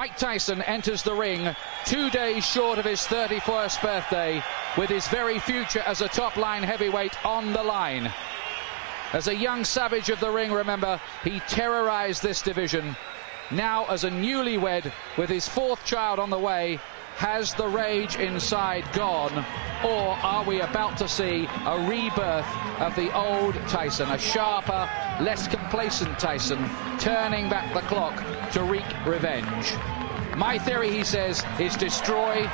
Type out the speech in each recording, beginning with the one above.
Mike Tyson enters the ring 2 days short of his 31st birthday, with his very future as a top-line heavyweight on the line. As a young savage of the ring, remember, he terrorized this division. Now, as a newlywed with his 4th child on the way, has the rage inside gone, or are we about to see a rebirth of the old Tyson, a sharper, less complacent Tyson, turning back the clock to wreak revenge? My theory, he says, is destroy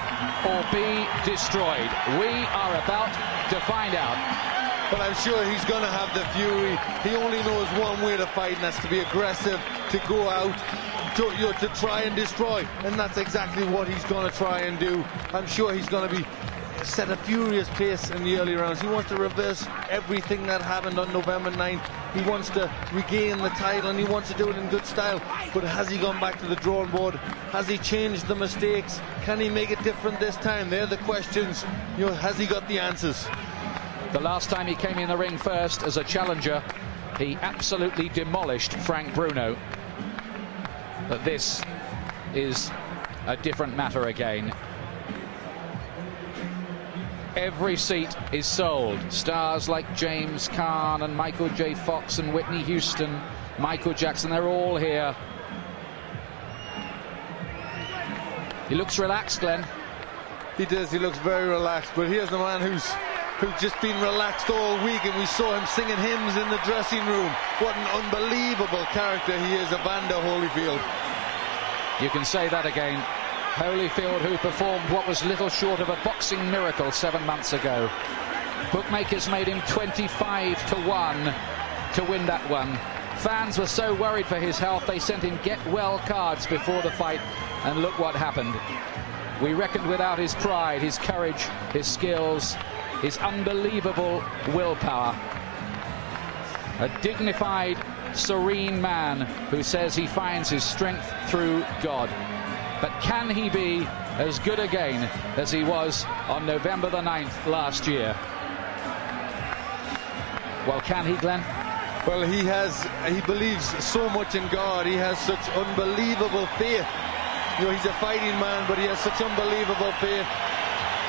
or be destroyed. We are about to find out. But I'm sure he's going to have the fury. He only knows one way to fight, and that's to be aggressive, to go out, to try and destroy. And that's exactly what he's going to try and do. I'm sure he's going to set a furious pace in the early rounds. He wants to reverse everything that happened on November 9th. He wants to regain the title, and he wants to do it in good style. But has he gone back to the drawing board? Has he changed the mistakes? Can he make it different this time? They're the questions. You know, has he got the answers? The last time he came in the ring first as a challenger, he absolutely demolished Frank Bruno. But this is a different matter again. Every seat is sold. Stars like James Caan and Michael J. Fox and Whitney Houston, Michael Jackson, they're all here. He looks relaxed, Glenn. He does, he looks very relaxed. But here's the man who's just been relaxed all week, and we saw him singing hymns in the dressing room. What an unbelievable character he is, Evander Holyfield. You can say that again. Holyfield, who performed what was little short of a boxing miracle 7 months ago. Bookmakers made him 25-1 to win that one. Fans were so worried for his health, they sent him get-well cards before the fight, and look what happened. We reckoned without his pride, his courage, his skills, his unbelievable willpower. A dignified, serene man who says he finds his strength through God. But can he be as good again as he was on November the 9th last year? Well, can he, Glenn? Well, he believes so much in God. He has such unbelievable faith. You know, he's a fighting man, but he has such unbelievable faith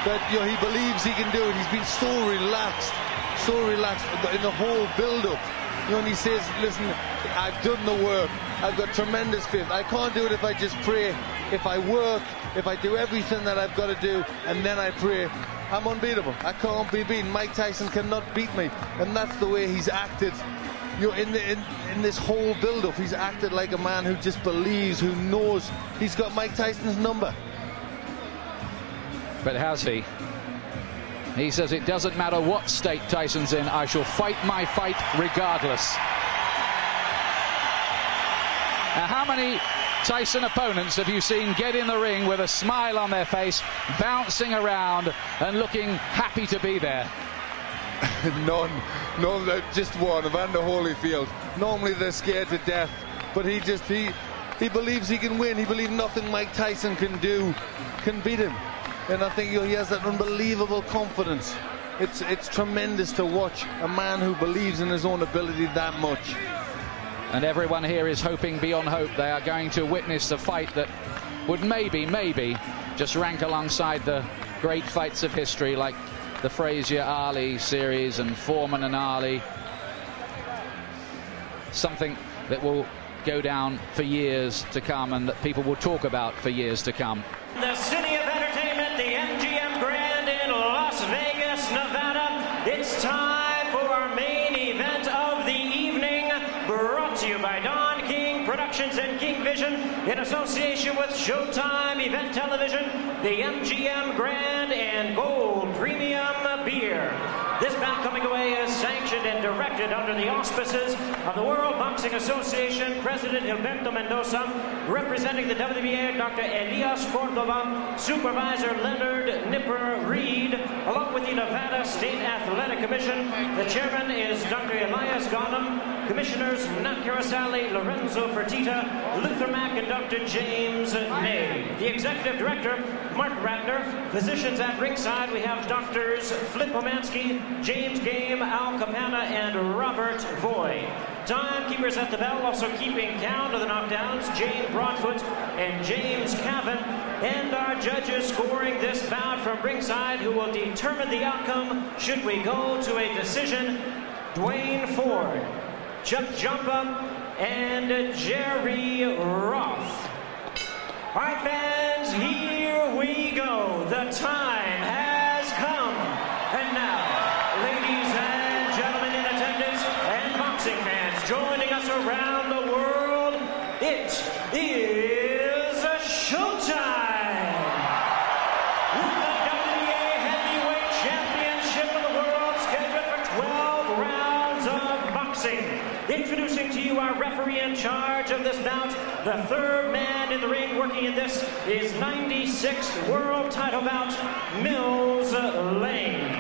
that, you know, he believes he can do it. He's been so relaxed in the whole build-up. You know, and he says, listen, I've done the work. I've got tremendous faith. I can't do it if I just pray. If I work, if I do everything that I've got to do, and then I pray, I'm unbeatable. I can't be beaten. Mike Tyson cannot beat me. And that's the way he's acted. You know, in this whole build-up, he's acted like a man who just believes, who knows he's got Mike Tyson's number. But has he? He says it doesn't matter what state Tyson's in, I shall fight my fight regardless. Now, how many Tyson opponents have you seen get in the ring with a smile on their face, bouncing around and looking happy to be there? None, just one, Evander Holyfield. Normally they're scared to death, but he believes he can win. He believes nothing Mike Tyson can do can beat him. And I think, you know, he has that unbelievable confidence. It's tremendous to watch a man who believes in his own ability that much. And everyone here is hoping beyond hope. They are going to witness a fight that would maybe just rank alongside the great fights of history, like the Frazier-Ali series and Foreman and Ali. Something that will go down for years to come and that people will talk about for years to come. The city of entertainment, the MGM Grand in Las Vegas, Nevada. It's time for our main event of the evening, brought to you by Don King Productions and King Vision in association with Showtime Event Television, the MGM Grand and Gold Premium Beer. This bout coming away is sanctioned and directed under the auspices of the World Boxing Association, President Gilberto Mendoza, representing the WBA, Dr. Elias Cordova, Supervisor Leonard Nipper Reed, along with the Nevada State Athletic Commission. The chairman is Dr. Elias Ghanem, commissioners Nat Carasali, Lorenzo Fertitta, Luther Mack, and Dr. James Ney. The executive director, Mark Ratner. Physicians at ringside, we have Doctors Flip Omansky, James Game, Al Capana, and Robert Voy. Timekeepers at the bell, also keeping count of the knockdowns, Jane Broadfoot and James Cavan. And our judges scoring this bout from ringside, who will determine the outcome should we go to a decision: Dwayne Ford, Chuck Jumpa, and Jerry Roth. All right, fans, here we go. The time has come. And now, ladies and gentlemen in attendance and boxing fans joining us around the world, it is showtime! With the WBA Heavyweight Championship of the world scheduled for 12 rounds of boxing. Introducing to you our referee in charge of this bout, the third man in the ring working in this is 96th world title bout, Mills Lane.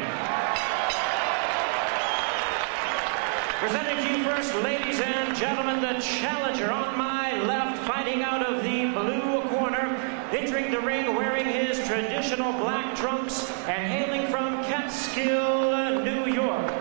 Presenting to you first, ladies and gentlemen, the challenger on my left, fighting out of the blue corner, entering the ring wearing his traditional black trunks and hailing from Catskill, New York.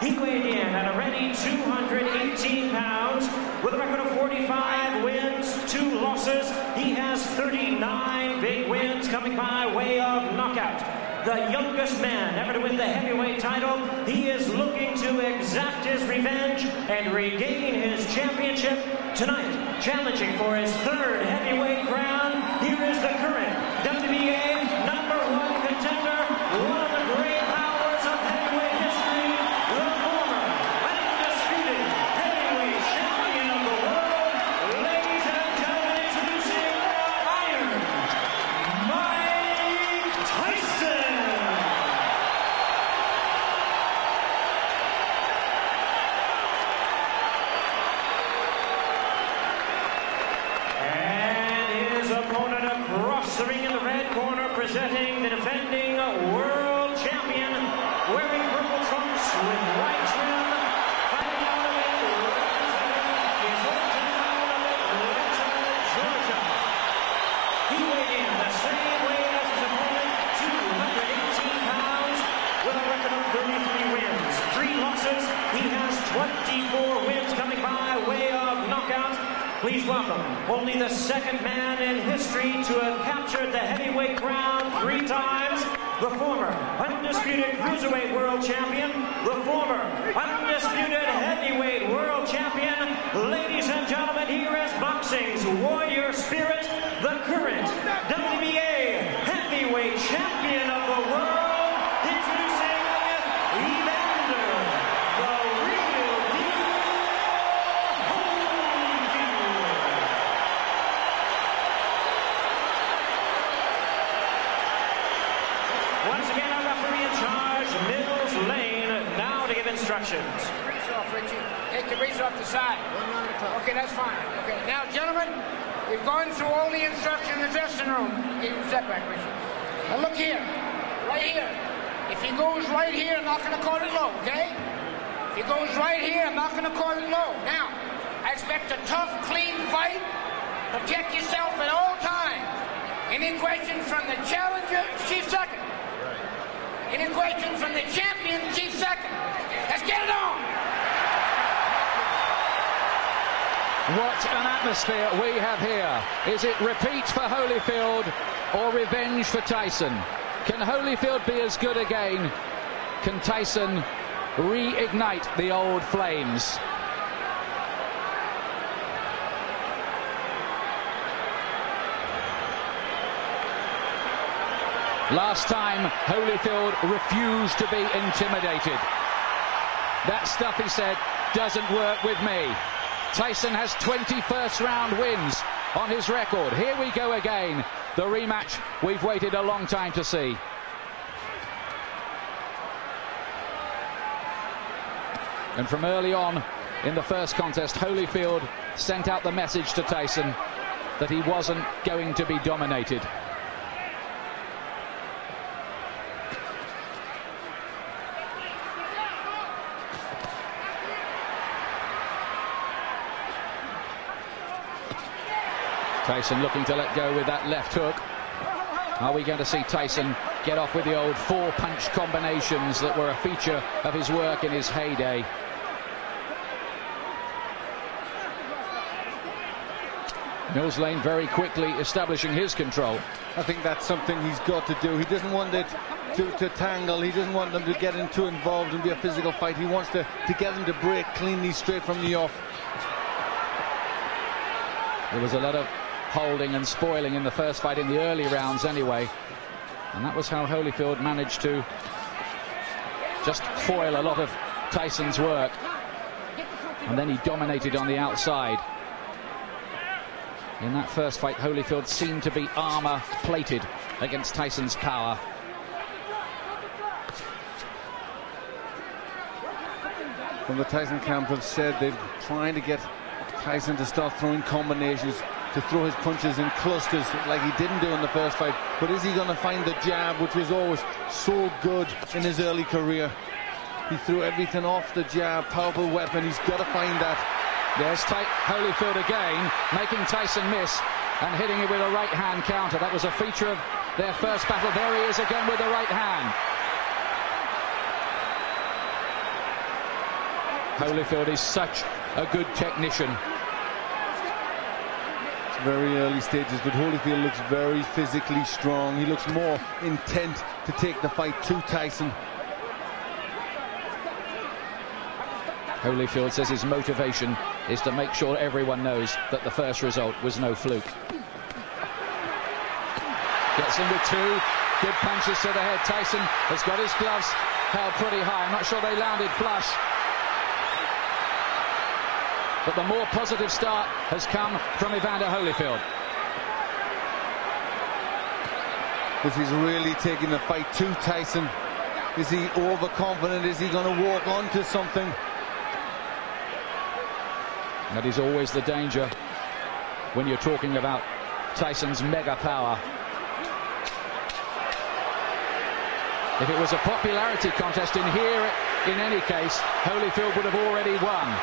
He weighed in at a ready 218 pounds with a record of 45 wins, 2 losses. He has 39 big wins coming by way of knockout. The youngest man ever to win the heavyweight title. He is looking to exact his revenge and regain his championship tonight. Challenging for his third heavyweight crown, here is the current WBA #1 contender, one of the great powers of heavyweight history, the former undisputed heavyweight champion of the world. Ladies and gentlemen, introducing Iron Mike Tyson. Opponent across the ring in the red corner, presenting the defending world champion, wearing purple trunks with white trim, fighting out of his hometown of Atlanta, Georgia. He weighed in the same weight as his opponent, 218 pounds, with a record of 33 wins, 3 losses. He has 24 wins coming by way of knockout. Please welcome only the second man in history to have captured the heavyweight crown 3 times, the former undisputed cruiserweight world champion, the former undisputed heavyweight world champion. Ladies and gentlemen, here is boxing's warrior spirit, the current WBA heavyweight champion of the world, introducing Evander, the real deal. Once again, our referee in charge, Mills Lane, now to give instructions. Grease off, Richie. Take the grease off the side. Okay, that's fine. Okay, now, gentlemen, we've gone through all the instructions in the dressing room. Give him a step back, Richie. Now, look here. Right here. If he goes right here, I'm not going to call it low, okay? If he goes right here, I'm not going to call it low. Now, I expect a tough, clean fight. Protect yourself at all times. Any questions from the challenger, chief second. Any questions from the champion, chief second. Let's get it on. What an atmosphere we have here. Is it repeat for Holyfield or revenge for Tyson? Can Holyfield be as good again? Can Tyson reignite the old flames? Last time, Holyfield refused to be intimidated. That stuff, he said, doesn't work with me. Tyson has 20 first-round wins on his record. Here we go again. The rematch we've waited a long time to see. And from early on in the first contest, Holyfield sent out the message to Tyson that he wasn't going to be dominated. Tyson looking to let go with that left hook. Are we going to see Tyson get off with the old 4-punch combinations that were a feature of his work in his heyday? Mills Lane very quickly establishing his control. I think that's something he's got to do. He doesn't want it to tangle. He doesn't want them to get too involved and be a physical fight. He wants to get them to break cleanly straight from the off. There was a lot of holding and spoiling in the first fight in the early rounds anyway. And that was how Holyfield managed to just foil a lot of Tyson's work. And then he dominated on the outside. In that first fight, Holyfield seemed to be armor-plated against Tyson's power. From the Tyson camp have said they're trying to get Tyson to start throwing combinations, to throw his punches in clusters like he didn't do in the first fight. But is he going to find the jab, which was always so good in his early career? He threw everything off the jab, powerful weapon. He's got to find that. There's Holyfield again, making Tyson miss and hitting it with a right-hand counter. That was a feature of their first battle. There he is again with the right hand. Holyfield is such a good technician. It's very early stages, but Holyfield looks very physically strong. He looks more intent to take the fight to Tyson. Holyfield says his motivation is to make sure everyone knows that the first result was no fluke. Gets him with two good punches to the head. Tyson has got his gloves held pretty high. I'm not sure they landed flush. But the more positive start has come from Evander Holyfield. This is really taking the fight to Tyson. Is he overconfident? Is he going to walk onto something? That is always the danger when you're talking about Tyson's mega power. If it was a popularity contest in here, in any case, Holyfield would have already won.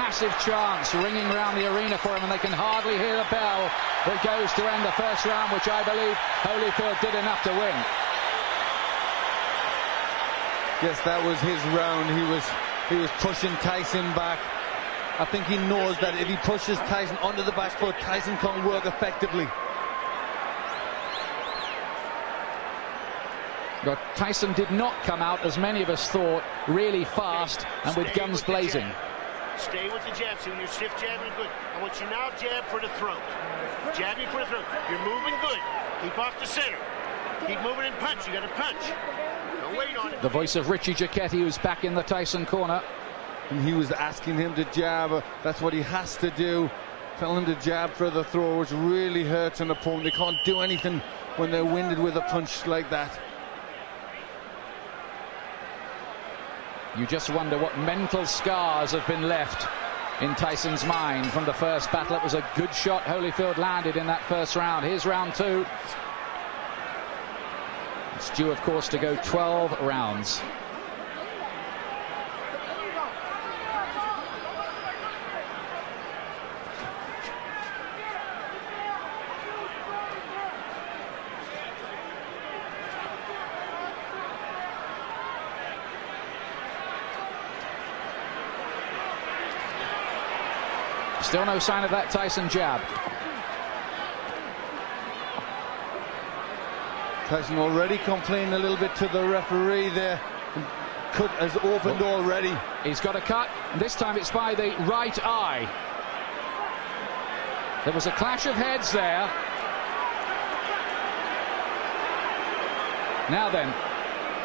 Massive chants ringing around the arena for him, and they can hardly hear the bell that goes to end the first round, which I believe Holyfield did enough to win. Yes, that was his round. He was pushing Tyson back. I think he knows that if he pushes Tyson onto the back foot, Tyson can't work effectively. But Tyson did not come out, as many of us thought, really fast and with guns blazing. Stay with the jab, so you're stiff jabbing good. I want you now jab for the throat. Jabbing for the throat. You're moving good. Keep off the center. Keep moving and punch. You got to punch. Don't wait on it. The voice of Richie Giacchetti, who's back in the Tyson corner. And he was asking him to jab. That's what he has to do. Tell him to jab for the throw, which really hurts an opponent. They can't do anything when they're winded with a punch like that. You just wonder what mental scars have been left in Tyson's mind from the first battle. It was a good shot Holyfield landed in that first round. Here's round two. It's due, of course, to go 12 rounds. Still no sign of that Tyson jab. Tyson already complaining a little bit to the referee there. Cut has opened already. He's got a cut, and this time it's by the right eye. There was a clash of heads there. Now then,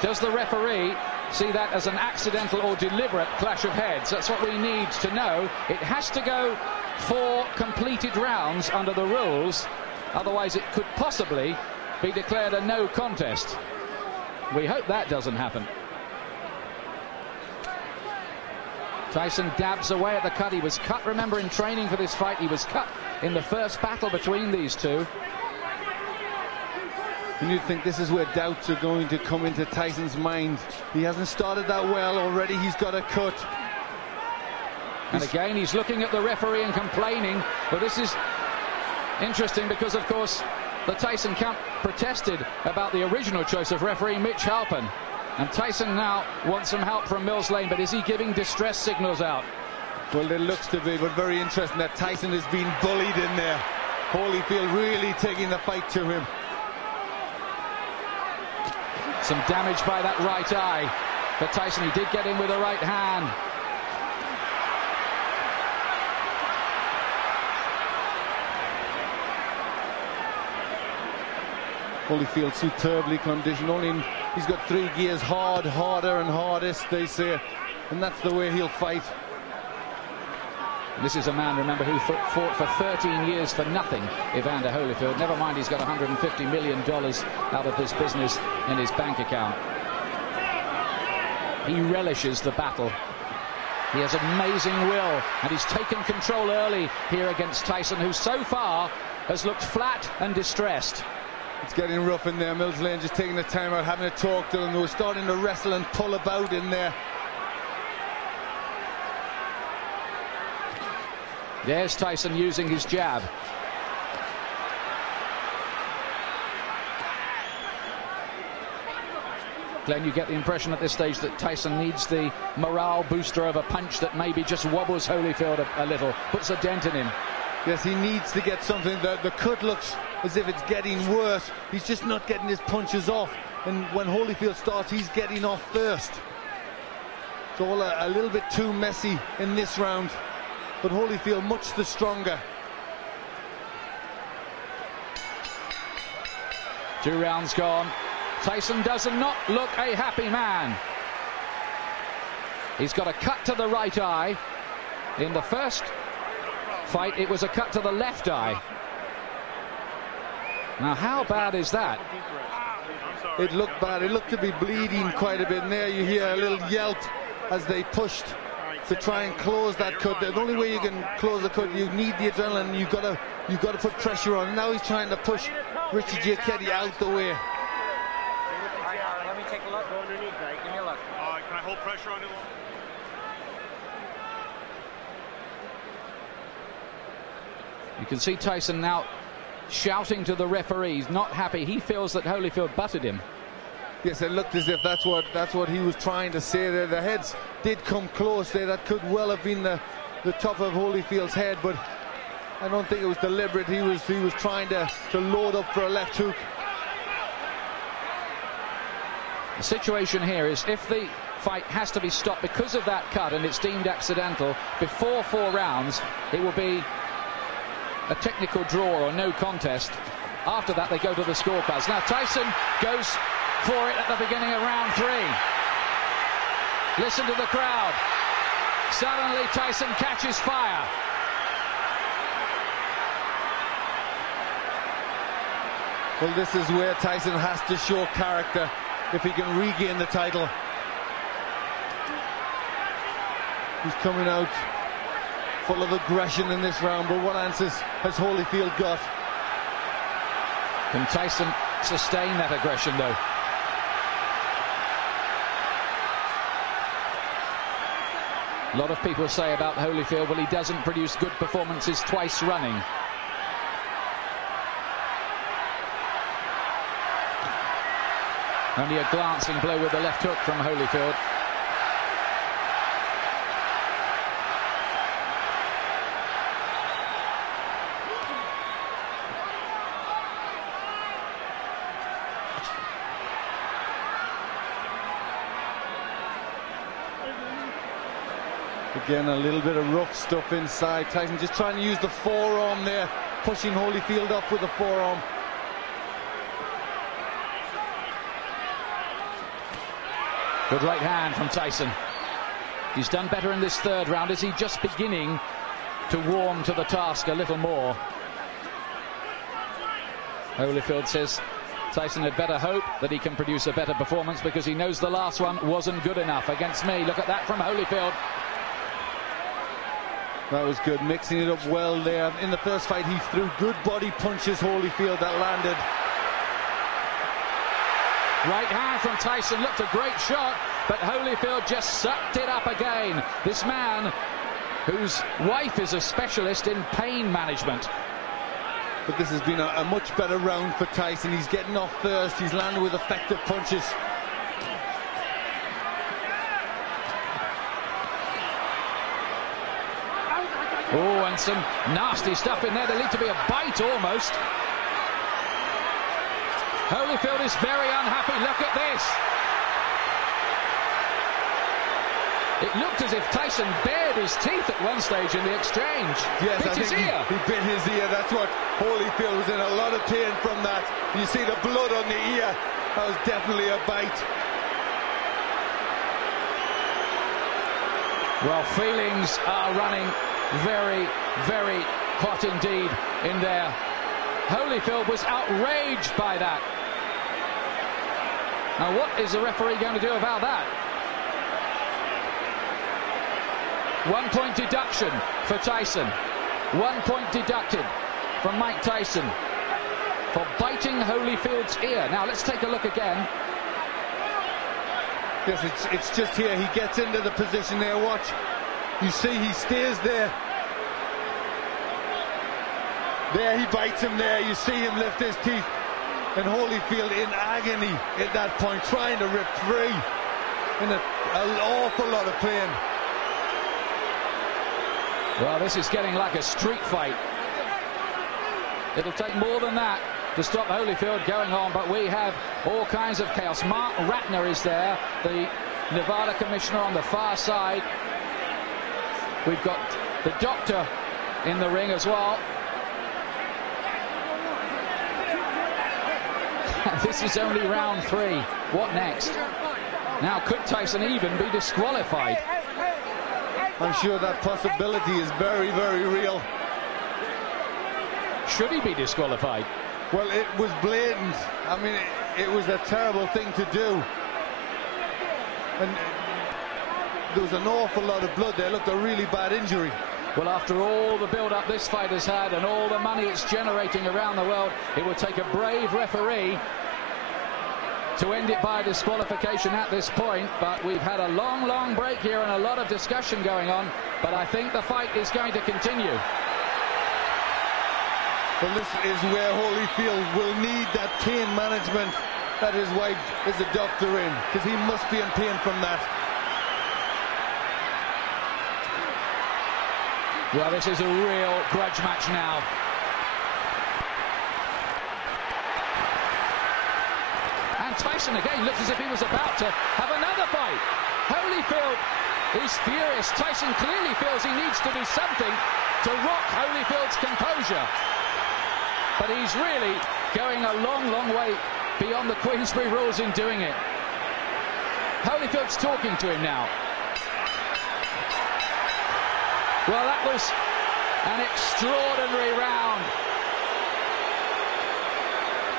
does the referee see that as an accidental or deliberate clash of heads? That's what we need to know. It has to go 4 completed rounds under the rules, otherwise it could possibly be declared a no contest. We hope that doesn't happen. Tyson dabs away at the cut. He was cut, remember, in training for this fight. He was cut in the first battle between these two. And you'd think this is where doubts are going to come into Tyson's mind. He hasn't started that well already. He's got a cut. And again, he's looking at the referee and complaining. But this is interesting because, of course, the Tyson camp protested about the original choice of referee Mitch Halpin. And Tyson now wants some help from Mills Lane, but is he giving distress signals out? Well, it looks to be, but very interesting that Tyson is being bullied in there. Holyfield really taking the fight to him. Some damage by that right eye for Tyson. He did get in with a right hand. Holyfield superbly conditioned. He's got 3 gears: hard, harder and hardest, they say, and that's the way he'll fight. This is a man, remember, who fought for 13 years for nothing, Evander Holyfield. Never mind, he's got $150 million out of this business in his bank account. He relishes the battle. He has amazing will, and he's taken control early here against Tyson, who so far has looked flat and distressed. It's getting rough in there. Mills Lane just taking the time out, having a talk to them. They were starting to wrestle and pull about in there. There's Tyson using his jab. Glenn, you get the impression at this stage that Tyson needs the morale booster of a punch that maybe just wobbles Holyfield a little, puts a dent in him. Yes, he needs to get something. The cut looks as if it's getting worse. He's just not getting his punches off. And when Holyfield starts, he's getting off first. It's all a little bit too messy in this round. But Holyfield much the stronger. 2 rounds gone. Tyson does not look a happy man. He's got a cut to the right eye. In the first fight, it was a cut to the left eye. Now, how bad is that? It looked bad. It looked to be bleeding quite a bit. And there you hear a little yelp as they pushed to try and close that cut. The only way you can close the cut, you need the adrenaline. You've got to put pressure on. Now he's trying to push Richie Giacchetti out the way. Let me take a look. Go underneath, right? Give me a look. Can I hold pressure on him? You can see Tyson now shouting to the referees, not happy. He feels that Holyfield butted him. Yes, it looked as if that's what he was trying to say there. The heads did come close there. That could well have been the top of Holyfield's head, but I don't think it was deliberate. He was trying to load up for a left hook. The situation here is if the fight has to be stopped because of that cut and it's deemed accidental before 4 rounds, it will be a technical draw or no contest. After that, they go to the scorecards. Now Tyson goes for it at the beginning of round 3. Listen to the crowd. Suddenly Tyson catches fire. Well, this is where Tyson has to show character if he can regain the title. He's coming out full of aggression in this round, but what answers has Holyfield got? Can Tyson sustain that aggression, though? A lot of people say about Holyfield, well, he doesn't produce good performances twice running. Only a glancing blow with the left hook from Holyfield. Again, a little bit of rough stuff inside. Tyson just trying to use the forearm there, pushing Holyfield up with the forearm. Good right hand from Tyson. He's done better in this 3rd round. Is he just beginning to warm to the task a little more? Holyfield says Tyson had better hope that he can produce a better performance because he knows the last one wasn't good enough against me. Look at that from Holyfield. That was good, mixing it up well there. In the first fight, he threw good body punches, Holyfield, that landed. Right hand from Tyson, looked a great shot, but Holyfield just sucked it up again. This man, whose wife is a specialist in pain management. But this has been a much better round for Tyson. He's getting off first, he's landed with effective punches. Oh, and some nasty stuff in there. There lead to be a bite almost. Holyfield is very unhappy. Look at this. It looked as if Tyson bared his teeth at one stage in the exchange. Yes, bit I his think ear. he bit his ear. That's what Holyfield was in a lot of pain from that. You see the blood on the ear. That was definitely a bite. Well, feelings are running very, very hot indeed in there. Holyfield was outraged by that. Now, what is the referee going to do about that? 1 point deduction for Tyson. 1 point deducted from Mike Tyson for biting Holyfield's ear. Now, let's take a look again. Yes, it's just here. He gets into the position there. Watch. You see he stays there. There he bites him there. You see him lift his teeth. And Holyfield in agony at that point, trying to rip free. In an awful lot of pain. Well, this is getting like a street fight. It'll take more than that to stop Holyfield going on, but we have all kinds of chaos. Mark Ratner is there, the Nevada commissioner on the far side. We've got the doctor in the ring as well. This is only round 3. What next? Now, could Tyson even be disqualified? I'm sure that possibility is very, very real. Should he be disqualified? Well, it was blatant. I mean, it was a terrible thing to do. And there was an awful lot of blood there. Looked a really bad injury. Well, after all the build-up this fight has had and all the money it's generating around the world, it would take a brave referee to end it by disqualification at this point. But we've had a long, long break here and a lot of discussion going on. But I think the fight is going to continue. Well, this is where Holyfield will need that pain management that his wife is a doctor in, because he must be in pain from that. Well, this is a real grudge match now. And Tyson again looks as if he was about to have another fight. Holyfield is furious. Tyson clearly feels he needs to do something to rock Holyfield's composure. But he's really going a long, long way beyond the Queensberry rules in doing it. Holyfield's talking to him now. Well, that was an extraordinary round.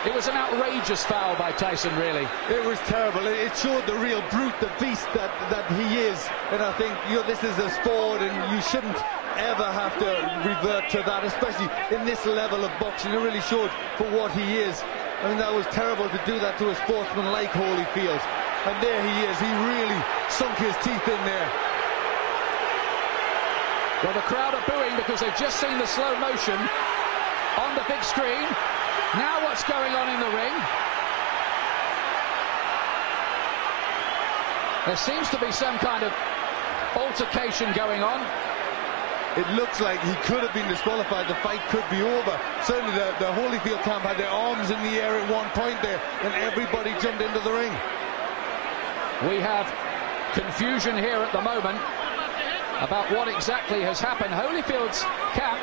It was an outrageous foul by Tyson, really. It was terrible. It showed the real brute, the beast that he is. And I think, you know, this is a sport and you shouldn't ever have to revert to that, especially in this level of boxing. It really showed for what he is. I mean, that was terrible to do that to a sportsman like Holyfield. And there he is. He really sunk his teeth in there. Well, the crowd are booing because they've just seen the slow motion on the big screen. Now what's going on in the ring? There seems to be some kind of altercation going on. It looks like he could have been disqualified. The fight could be over. Certainly the Holyfield camp had their arms in the air at one point there, and everybody jumped into the ring. We have confusion here at the moment about what exactly has happened. Holyfield's camp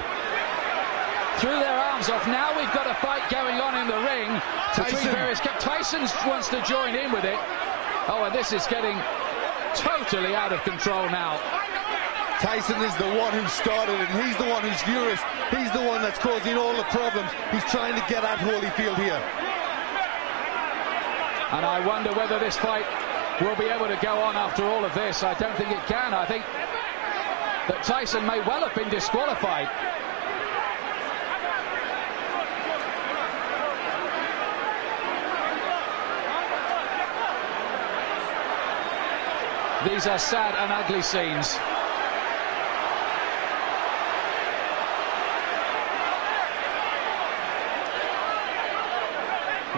threw their arms off. Now we've got a fight going on in the ring between various camps. Tyson wants to join in with it. Oh, and this is getting totally out of control now. Tyson is the one who started it, and he's the one who's furious. He's the one that's causing all the problems. He's trying to get at Holyfield here. And I wonder whether this fight will be able to go on after all of this. I don't think it can. I think that Tyson may well have been disqualified. These are sad and ugly scenes.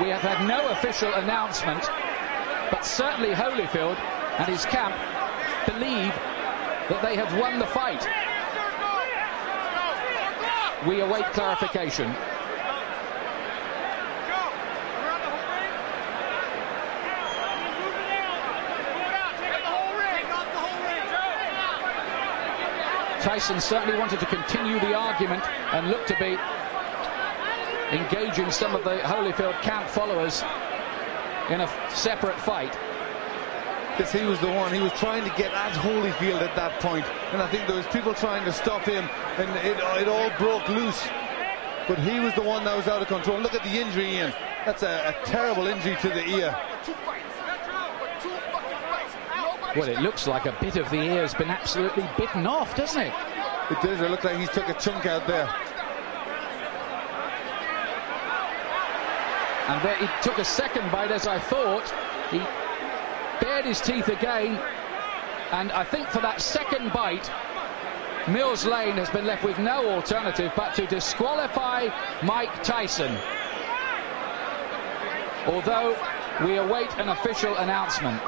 We have had no official announcement, but certainly Holyfield and his camp believe that they have won the fight. we await clarification. Tyson certainly wanted to continue the argument and looked to be engaging some of the Holyfield camp followers in a separate fight. Because he was the one, he was trying to get at Holyfield at that point, and I think there was people trying to stop him, and it all broke loose. But he was the one that was out of control. Look at the injury, Ian. That's a terrible injury to the ear. Well, it looks like a bit of the ear has been absolutely bitten off, doesn't it? It does. It looks like he's took a chunk out there. And there he took a second bite, as I thought. He bared his teeth again, and I think for that second bite, Mills Lane has been left with no alternative but to disqualify Mike Tyson. Although we await an official announcement.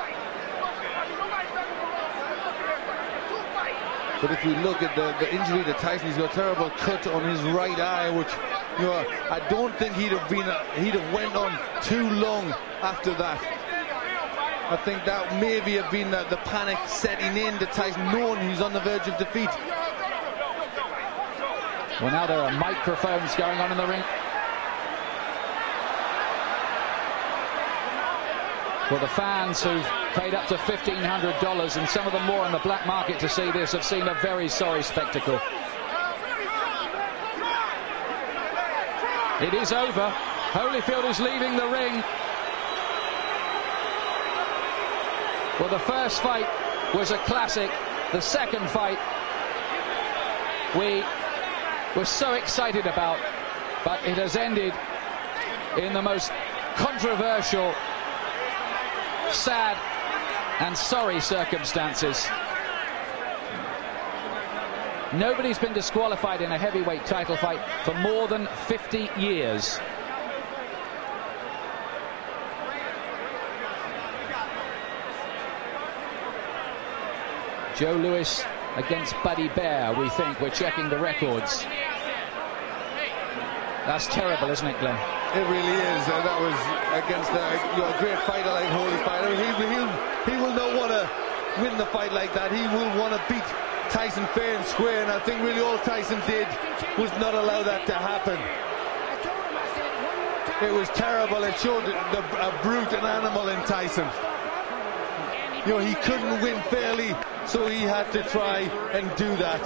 But if we look at the injury to Tyson, he's got a terrible cut on his right eye, which, you know, I don't think he'd have went on too long after that. I think that maybe have been the panic setting in to Tyson, knowing he's on the verge of defeat. Well, now there are microphones going on in the ring. Well, the fans who've paid up to $1,500 and some of them more on the black market to see this have seen a very sorry spectacle. It is over. Holyfield is leaving the ring. Well, the first fight was a classic. The second fight we were so excited about, but it has ended in the most controversial, sad and sorry circumstances. Nobody's been disqualified in a heavyweight title fight for more than 50 years. Joe Louis against Buddy Bear, we think. We're checking the records. That's terrible, isn't it, Glenn? It really is. That was against a great fighter like Holyfield. He will not want to win the fight like that. He will want to beat Tyson fair and square, and I think really all Tyson did was not allow that to happen. It was terrible. It showed a brute, an animal in Tyson. You know, he couldn't win fairly, so he had to try and do that.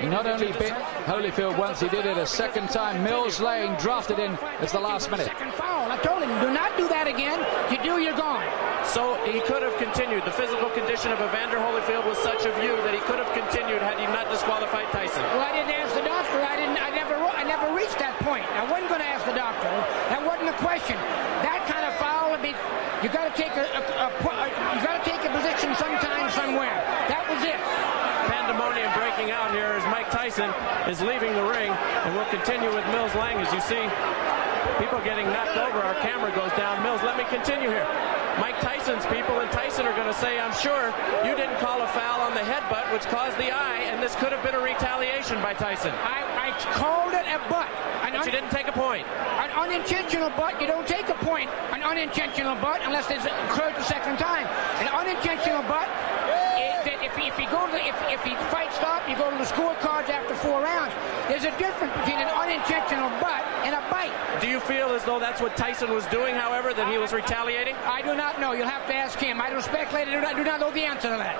He not only bit Holyfield once, he did it a second time. Mills Lane drafted in as the last minute. Second foul. I told him, do not do that again. You do, you're gone. So he could have continued. The physical condition of Evander Holyfield was such a view that he could have continued had he not disqualified Tyson. Well, I didn't ask the doctor. I never reached that point. I wasn't going to ask the doctor. That wasn't a question. That kind of foul, you got to take a position sometime, somewhere. That was it. Pandemonium breaking out here as Mike Tyson is leaving the ring, and we'll continue with Mills Lang. As you see people getting knocked over, our camera goes down. Mills, let me continue here. Mike Tyson's people and Tyson are going to say, I'm sure you didn't call a foul on the headbutt which caused the eye, and this could have been a retaliation by Tyson. I called it a butt. But you didn't take a point. An unintentional butt, you don't take a point. An unintentional butt unless it's occurred the second time. An unintentional butt, if he fight stop, you go to the scorecards after 4 rounds. There's a difference between an unintentional butt and a bite. Do you feel as though that's what Tyson was doing, however, that he was retaliating? I do not know. You'll have to ask him. I don't speculate. I do not know the answer to that.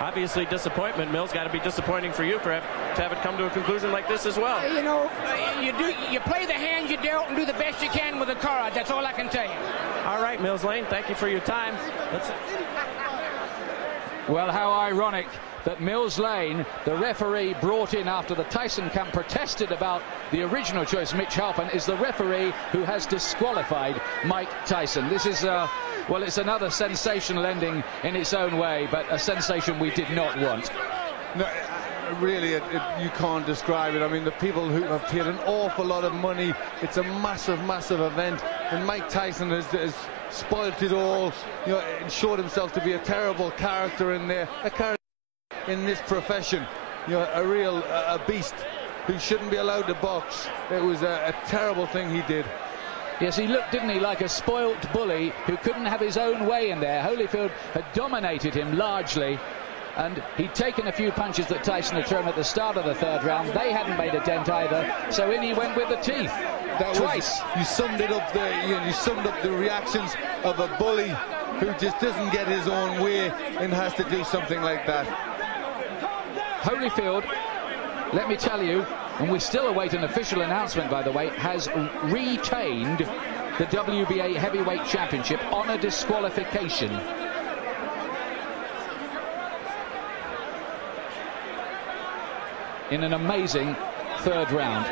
Obviously, disappointment. Mills, got to be disappointing for you to have it come to a conclusion like this as well. You know, you play the hand you dealt and do the best you can with the card. That's all I can tell you. All right, Mills Lane, thank you for your time. Well, how ironic that Mills Lane, the referee brought in after the Tyson camp protested about the original choice, Mitch Halpin, is the referee who has disqualified Mike Tyson. This is, well, it's another sensational ending in its own way, but a sensation we did not want. No, really, you can't describe it. I mean, the people who have paid an awful lot of money, it's a massive, massive event, and Mike Tyson has spoilt it all, you know, and showed himself to be a terrible character in there, a character in this profession, you know, a real beast. who shouldn't be allowed to box. It was a terrible thing he did. Yes, he looked, didn't he, like a spoilt bully who couldn't have his own way in there. Holyfield had dominated him largely, and he'd taken a few punches that Tyson had thrown at the start of the third round. They hadn't made a dent either, so in he went with the teeth. That twice. You summed it up there. You summed up the reactions of a bully who just doesn't get his own way and has to do something like that. Holyfield, let me tell you, and we still await an official announcement, by the way, has retained the WBA Heavyweight Championship on a disqualification. In an amazing third round.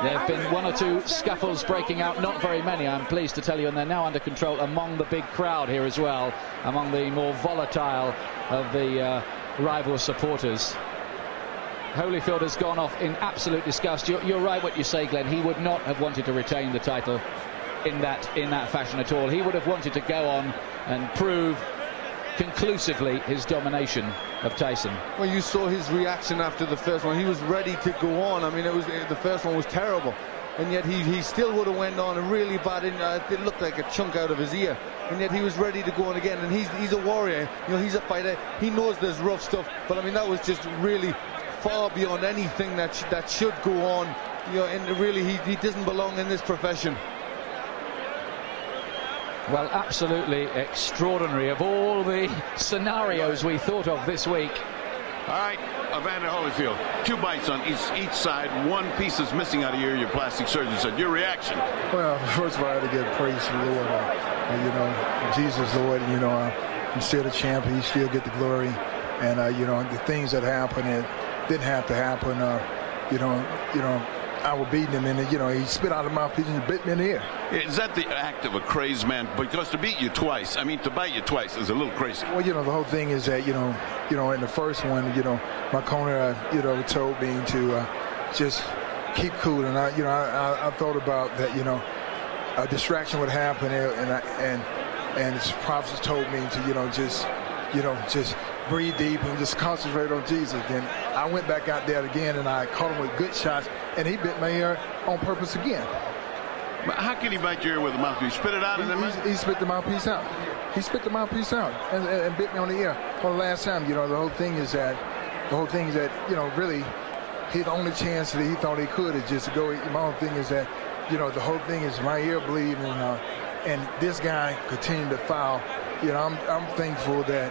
There have been one or two scuffles breaking out, not very many, I'm pleased to tell you, and they're now under control among the big crowd here as well, among the more volatile of the rival supporters. Holyfield has gone off in absolute disgust. You're right what you say, Glenn. He would not have wanted to retain the title in that fashion at all. He would have wanted to go on and prove conclusively his domination of Tyson. Well, you saw his reaction after the first one. He was ready to go on. I mean, the first one was terrible, and yet he still would have went on and really bad. It looked like a chunk out of his ear, and yet he was ready to go on again. And he's a warrior. You know, he's a fighter. He knows there's rough stuff, but I mean, that was just really far beyond anything that should go on. You know, and really, he doesn't belong in this profession. Well, absolutely extraordinary. Of all the scenarios we thought of this week. All right, Evander Holyfield, 2 bites on each side. 1 piece is missing out of your plastic surgeon said. Your reaction? Well, first of all, I had to give praise to the Lord. You know, Jesus, Lord, you know, I'm still the champion. He still get the glory. And, you know, the things that happened, it didn't have to happen. You know, I was beating him, and you know, he spit out of my mouthpiece and bit me in the ear. Is that the act of a crazed man? Because to beat you twice, I mean, to bite you twice is a little crazy. Well, you know, the whole thing is that, you know, in the first one, you know, my corner, you know, told me to just keep cool, and I thought about that, you know, a distraction would happen, and his prophets told me to, you know, just breathe deep and just concentrate on Jesus. Then I went back out there again, and I caught him with good shots, and he bit my ear on purpose again. But how can he bite your ear with a mouthpiece? Spit it out? He spit the mouthpiece out. He spit the mouthpiece out and bit me on the ear. For the last time, you know, the whole thing is that, you know, really, his only chance that he thought he could is just to go. My whole thing is that, you know, the whole thing is my ear bleeding, and this guy continued to foul. You know, I'm thankful that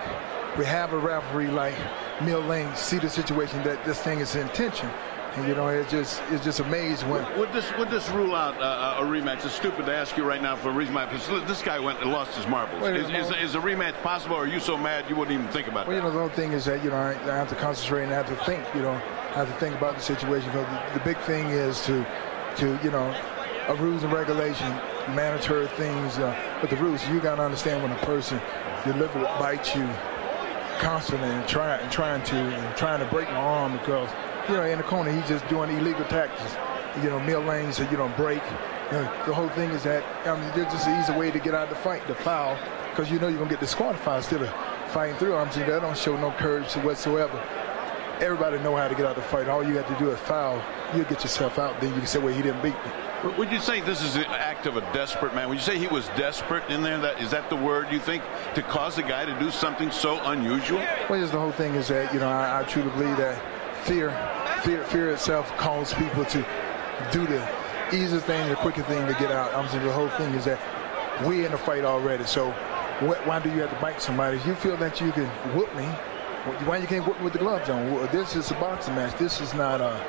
we have a referee like Mill Lane see the situation that this thing is intention. And, you know, it's just amazing when. Would this rule out a rematch? It's stupid to ask you right now for a reason. This guy went and lost his marbles. Is a rematch possible, or are you so mad you wouldn't even think about it? Well, you know, the whole thing is that, you know, I have to concentrate and I have to think, you know, I have to think about the situation. Because the big thing is to you know, a rules and regulation, mandatory things, but the rules, you got to understand when a person deliberately bites you constantly and trying to break my arm, because, you know, in the corner he's just doing illegal tactics. You know, Mill Lane said, you don't break. You know, the whole thing is that, I mean, there's just an easy way to get out of the fight, the foul, because you know you're gonna get disqualified instead of fighting through. I'm saying that don't show no courage whatsoever. Everybody know how to get out of the fight. All you have to do is foul. You'll get yourself out. Then you can say, well, he didn't beat me. Would you say this is an act of a desperate man? Would you say he was desperate in there? Is that the word you think, to cause a guy to do something so unusual? Well, just the whole thing is that, you know, I truly believe that fear itself causes people to do the easiest thing, the quickest thing to get out. I'm saying the whole thing is that we're in the fight already. So why do you have to bite somebody? If you feel that you can whoop me, why you can't whoop me with the gloves on? This is a boxing match. This is not a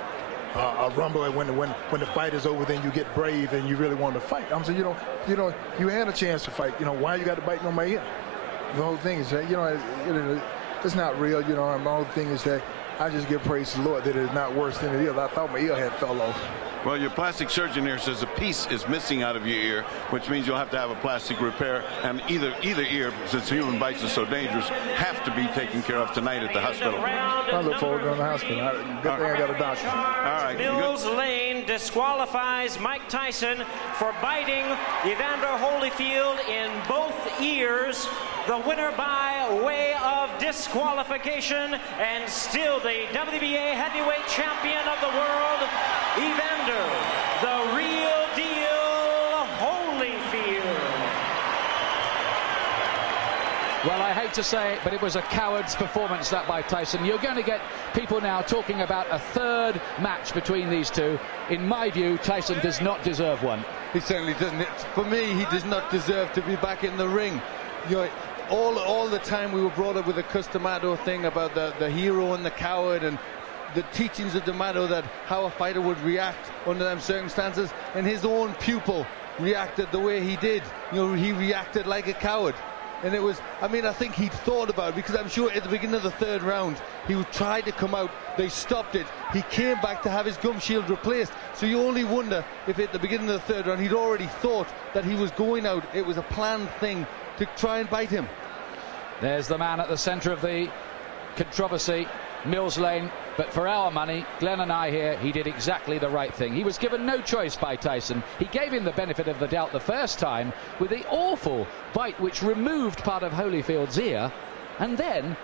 rumble. When the fight is over, then you get brave and you really want to fight. I'm saying, you had a chance to fight. You know, why you got to bite on my ear? The whole thing is that, you know, it's not real. You know, my whole thing is that I just give praise to the Lord that it's not worse than it is. I thought my ear had fell off. Well, your plastic surgeon here says a piece is missing out of your ear, which means you'll have to have a plastic repair, and either ear, since human bites are so dangerous, have to be taken care of tonight at the hospital. I look forward to going to the hospital. Good thing I got a doctor. All right. Mills Lane disqualifies Mike Tyson for biting Evander Holyfield in both ears. The winner by way of disqualification, and still the WBA heavyweight champion of the world, Evander, the real deal, Holyfield. Well, I hate to say it, but it was a coward's performance, that by Tyson. You're going to get people now talking about a third match between these two. In my view, Tyson does not deserve one. He certainly doesn't. For me, he does not deserve to be back in the ring. You know, all the time we were brought up with the Customato thing about the hero and the coward, and the teachings of D'Amato that how a fighter would react under them circumstances, and his own pupil reacted the way he did. You know, he reacted like a coward. And it was, I mean, I think he'd thought about it, because I'm sure at the beginning of the third round he tried to come out, they stopped it, he came back to have his gum shield replaced. So you only wonder if at the beginning of the third round he'd already thought that he was going out. It was a planned thing to try and bite him. There's the man at the centre of the controversy, Mills Lane. But for our money, Glenn and I here, he did exactly the right thing. He was given no choice by Tyson. He gave him the benefit of the doubt the first time with the awful bite which removed part of Holyfield's ear. And then,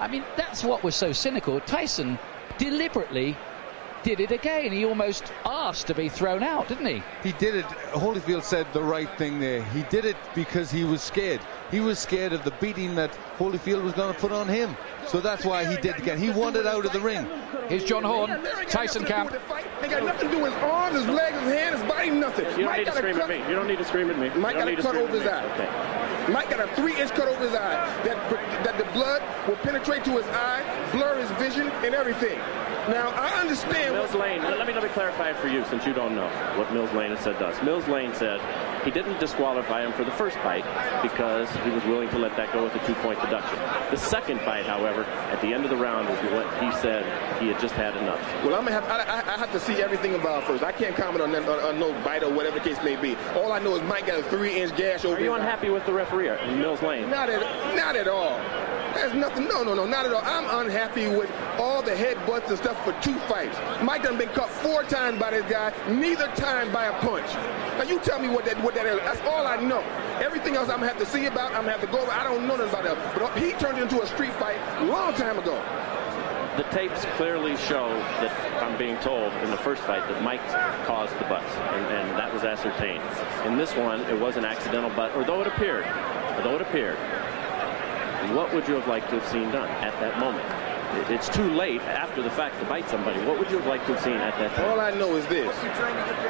I mean, that's what was so cynical. Tyson deliberately did it again. He almost asked to be thrown out, didn't he? He did it. Holyfield said the right thing there. He did it because he was scared. He was scared of the beating that Holyfield was going to put on him. So that's why he did it again. He wanted out of the ring. Here's John Horn, Tyson camp. Ain't got nothing to do with his arms, his legs, his hands, his body, nothing. You don't need to scream at me. You don't need to scream at me. Mike got a cut over his eye. Okay. Mike got a 3-inch cut over his eye. That the blood will penetrate to his eye, blur his vision, and everything. Now, I understand. Mills Lane, let me clarify it for you, since you don't know what Mills Lane has said to us. Mills Lane said he didn't disqualify him for the first bite because he was willing to let that go with a 2-point deduction. The second bite, however, at the end of the round, was what he said he had just had enough. Well, I have to see everything about first. I can't comment on that, on no bite or whatever the case may be. All I know is Mike got a 3-inch gash over his eye. Are you unhappy with the referee, Mills Lane? Not at all. There's nothing. No, not at all. I'm unhappy with all the headbutts and stuff for 2 fights. Mike done been cut 4 times by this guy, neither time by a punch. Now you tell me what that is. That's all I know. Everything else I'm gonna have to see about. I'm gonna have to go over. I don't know nothing about that. But he turned it into a street fight a long time ago. The tapes clearly show that, I'm being told, in the first fight that Mike caused the butts, and that was ascertained. In this one, it was an accidental butt, although it appeared. What would you have liked to have seen done at that moment? It's too late after the fact to bite somebody. What would you have liked to have seen at that time? All I know is this.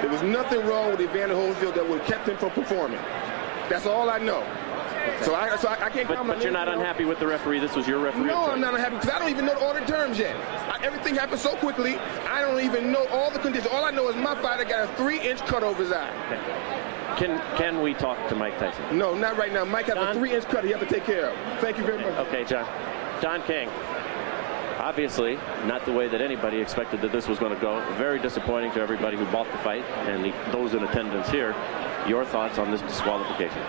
There was nothing wrong with Evander Holyfield that would have kept him from performing. That's all I know. So I can't comment. But you're not unhappy with the referee? This was your referee? No, I'm not unhappy because I don't even know the order terms yet. Everything happened so quickly, I don't even know all the conditions. All I know is my fighter got a 3-inch cut over his eye. Okay. Can we talk to Mike Tyson? No, not right now. Mike has a 3-inch cut he has to take care of. Thank you very much. Okay, John. Don King. Obviously, not the way that anybody expected that this was going to go. Very disappointing to everybody who bought the fight and those in attendance here. Your thoughts on this disqualification?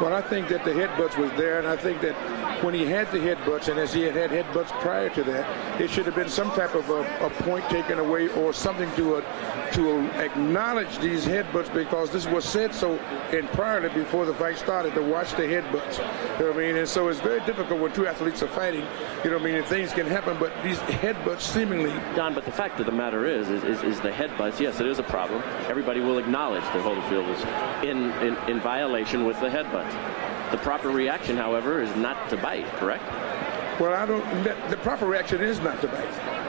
Well, I think that the headbutts was there, and I think that when he had the headbutts, and as he had headbutts prior to that, it should have been some type of a point taken away or something to acknowledge these headbutts, because this was said so priorly before the fight started, to watch the headbutts. You know what I mean? And so it's very difficult when 2 athletes are fighting. You know what I mean? And things can happen, but these headbutts seemingly... Don, but the fact of the matter is the headbutts, yes, it is a problem. Everybody will acknowledge that Holyfield was in violation with the headbutts. The proper reaction, however, is not to bite, correct? Well, the proper reaction is not to bite.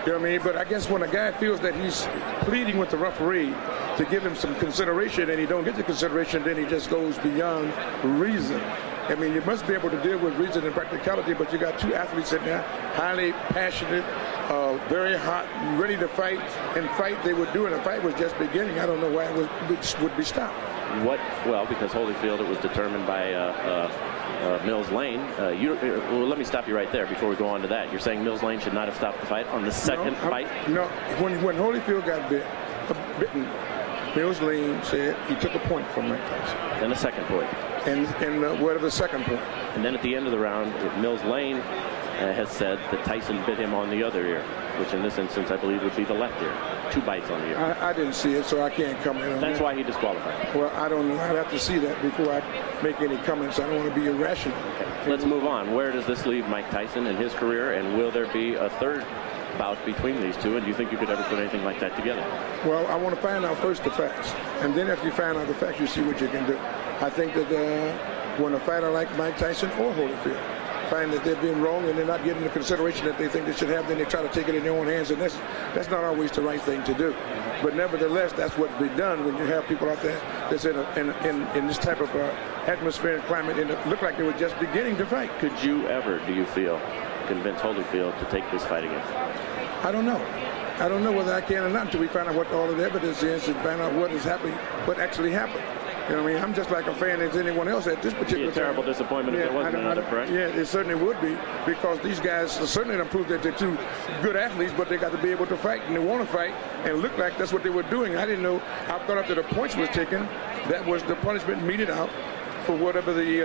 You know what I mean? But I guess when a guy feels that he's pleading with the referee to give him some consideration and he don't get the consideration, then he just goes beyond reason. I mean, you must be able to deal with reason and practicality, but you got 2 athletes in there, highly passionate, very hot, ready to fight, and fight they would do, and the fight was just beginning. I don't know why it would be stopped. Well, because Holyfield, it was determined by Mills Lane. Well, let me stop you right there before we go on to that. You're saying Mills Lane should not have stopped the fight on the second fight? No. When Holyfield got bitten, Mills Lane said he took a point from Mike Tyson. Then a second point. And what of the second point? And then at the end of the round, Mills Lane has said that Tyson bit him on the other ear. which in this instance I believe would be the left ear. 2 bites on the ear. I didn't see it, so I can't comment on that. That's why he disqualified. Well, I don't know. I'd have to see that before I make any comments. I don't want to be irrational. Okay. Let's move on. Where does this leave Mike Tyson in his career, and will there be a third bout between these two, and do you think you could ever put anything like that together? Well, I want to find out first the facts, and then after you find out the facts, you see what you can do. I think that when a fighter like Mike Tyson or Holyfield find that they're being wrong and they're not getting the consideration that they think they should have, then they try to take it in their own hands, and that's not always the right thing to do. But nevertheless, that's what's been done when you have people out there that's in this type of atmosphere and climate, and it looked like they were just beginning to fight. Could you ever, do you feel, convince Holyfield to take this fight again? I don't know. I don't know whether I can or not until we find out what all of the evidence is and find out what is happening, what actually happened. You know what I mean? I'm just like a fan as anyone else at this particular time. It'd be a terrible disappointment if there wasn't another, correct? Yeah, it certainly would be, because these guys certainly don't prove that they're two good athletes, but they got to be able to fight, and they want to fight, and it looked like that's what they were doing. I didn't know. I thought after the points was taken, that was the punishment meted out for whatever the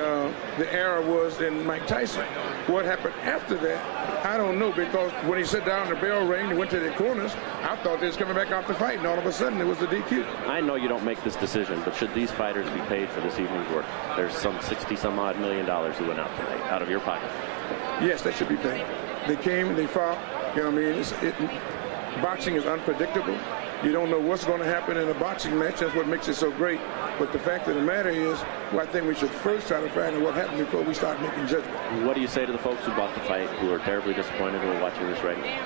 error was in Mike Tyson. What happened after that, I don't know, because when he sat down, the bell rang, he went to the corners, I thought they was coming back out to fight, and all of a sudden it was the DQ. I know you don't make this decision, but should these fighters be paid for this evening's work? There's some $60-some-odd million who went out tonight, out of your pocket. Yes, they should be paid. They came, they fought, you know what I mean? Boxing is unpredictable. You don't know what's going to happen in a boxing match. That's what makes it so great. But the fact of the matter is, well, I think we should first try to find out what happened before we start making judgment. What do you say to the folks who bought the fight, who are terribly disappointed, who are watching this right now?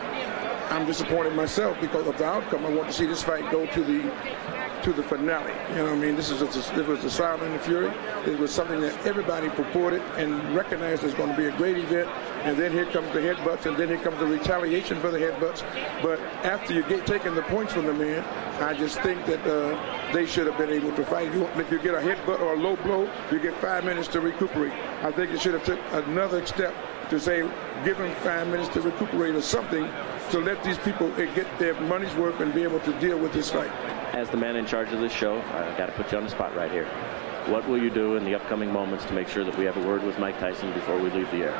I'm disappointed myself because of the outcome. I want to see this fight go to the finale. You know what I mean? This was the Sound and the Fury. It was something that everybody purported and recognized as going to be a great event. And then here comes the headbutts, and then here comes the retaliation for the headbutts. But after you get taking the points from the man, I just think that they should have been able to fight. If you get a headbutt or a low blow, you get 5 minutes to recuperate. I think it should have took another step to say, give them 5 minutes to recuperate or something, to let these people get their money's worth and be able to deal with this fight. As the man in charge of this show, I've got to put you on the spot right here. What will you do in the upcoming moments to make sure that we have a word with Mike Tyson before we leave the air?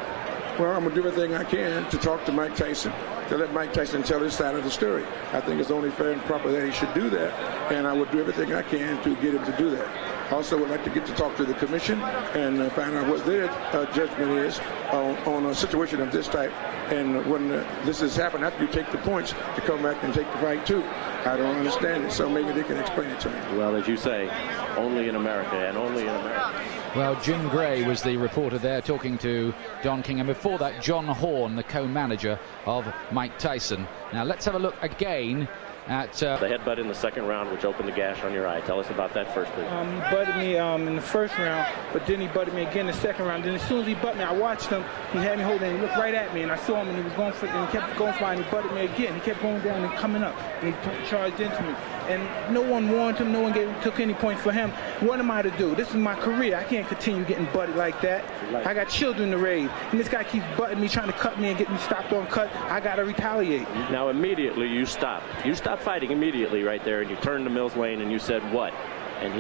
Well, I'm going to do everything I can to talk to Mike Tyson, to let Mike Tyson tell his side of the story. I think it's only fair and proper that he should do that, and I would do everything I can to get him to do that. Also would like to get to talk to the commission and find out what their judgment is on a situation of this type. And when this has happened, after you take the points, to come back and take the fight too. I don't understand it, so maybe they can explain it to me. Well, as you say, only in America, and only in America. Well, Jim Gray was the reporter there talking to Don King, and before that, John Horn, the co-manager of Mike Tyson. Now, let's have a look again at the headbutt in the second round, which opened the gash on your eye. Tell us about that first, please. He butted me in the first round, but then he butted me again in the second round. Then as soon as he butted me, I watched him. He had me holding, and he looked right at me, and I saw him, and he was going for, and he kept going for it, and he butted me again. He kept going down and coming up, and he charged into me. And no one warned him, no one took any points for him. What am I to do? This is my career. I can't continue getting butted like that. I got children to raise, and this guy keeps butting me, trying to cut me and get me stopped on cut. I got to retaliate. Now, immediately you stopped. You stopped fighting immediately right there, and you turned to Mills Lane, and you said what? And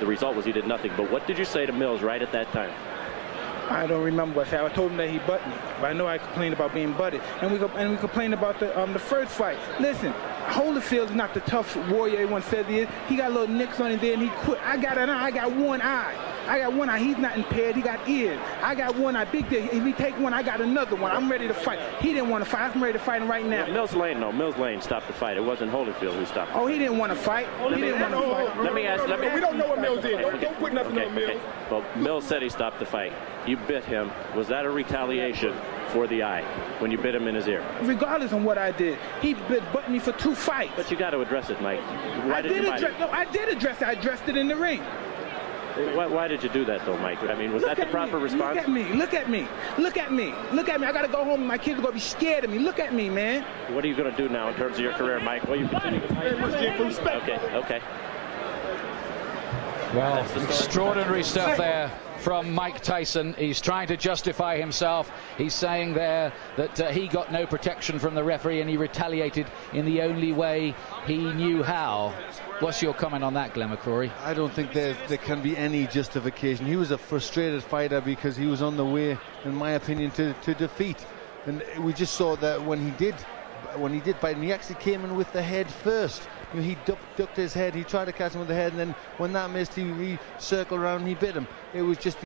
the result was he did nothing. But what did you say to Mills right at that time? I don't remember what I said. I told him that he butted me, but I know I complained about being butted, and we complained about the first fight. Listen, Holyfield's not the tough warrior everyone says he is. He got little nicks on his there, and he quit. I got an eye. I got one eye. I got one eye. He's not impaired. He got ears. I got one eye. Big deal. If he take one, I got another one. I'm ready to fight. He didn't want to fight. I'm ready to fight him right now. Mills Lane stopped the fight. It wasn't Holyfield who stopped it. Oh, he didn't want to fight. He didn't want to fight. Let me ask. We don't know what Mills did. Don't put nothing on Mills. Well, Mills said he stopped the fight. You bit him. Was that a retaliation for the eye when you bit him in his ear? Regardless of what I did, he butted me for 2 fights. But you got to address it, Mike. I did address it. I addressed it in the ring. Why did you do that, though, Mike? I mean, was that the proper response? Look at me. Look at me. Look at me. Look at me. I got to go home and my kids are going to be scared of me. Look at me, man. What are you going to do now in terms of your career, Mike? Well, you continue to fight. Okay. Well, extraordinary stuff there from Mike Tyson. He's trying to justify himself. He's saying there that he got no protection from the referee and he retaliated in the only way he knew how. What's your comment on that, Glenn McCrory? I don't think there can be any justification. He was a frustrated fighter because he was on the way, in my opinion, to defeat. And we just saw that when he did when he did fight him, he actually came in with the head first. You know, he ducked his head, he tried to catch him with the head, and then when that missed, he circled around and he bit him. It was just